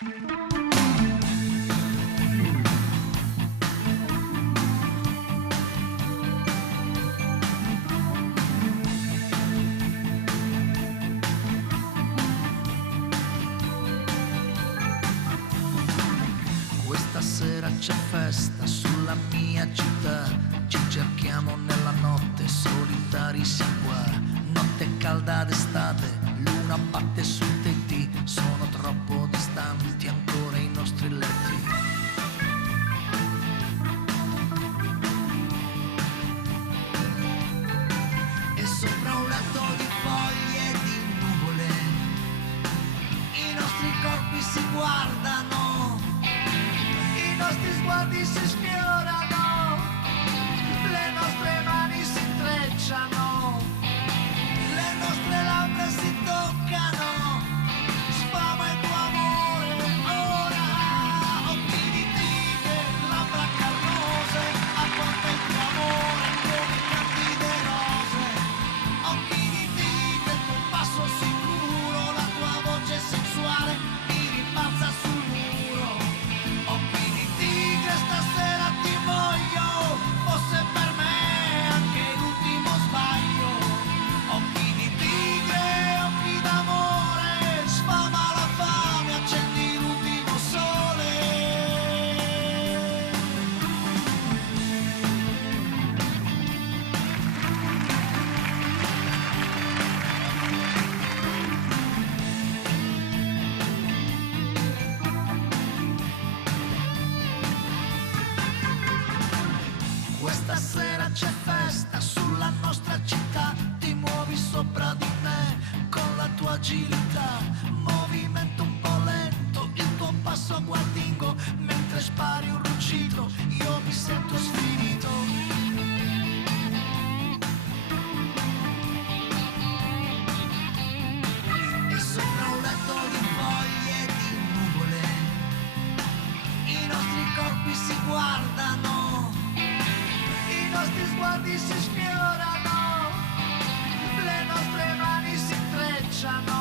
Questa sera c'è festa sulla mia città, ci cerchiamo nella notte, solitari siamo qua. Notte calda d'estate, luna batte sui tetti, sono troppo distanti ancora i nostri letti. E sopra un letto di foglie e di nuvole, i nostri corpi si guardano, i nostri sguardi si sfiorano, le nostre mani si intrecciano, le nostre labbra si toccano, sfama il tuo amore ora, occhi di tigre, labbra carnose, avvolta il tuo amore come candide rose, occhi di tigre, il tuo passo sicuro, la tua voce sensuale mi rimbalza sul muro, occhi di tigre, stasera ti voglio, fosse per me anche l'ultimo sbaglio, occhi di tigre, occhi d'amore, sfama la fame, accendi l'ultimo sole. Questa sera c'è festa sulla nostra città, ti muovi sopra di me con la tua agilità, movimento un po' lento, il tuo passo guardingo, mentre spari un ruggito, io mi sento sfinito. E sopra un letto di foglie e di nuvole, i nostri corpi si guardano, i nostri sguardi si sfiorano, le nostre mani si intrecciano,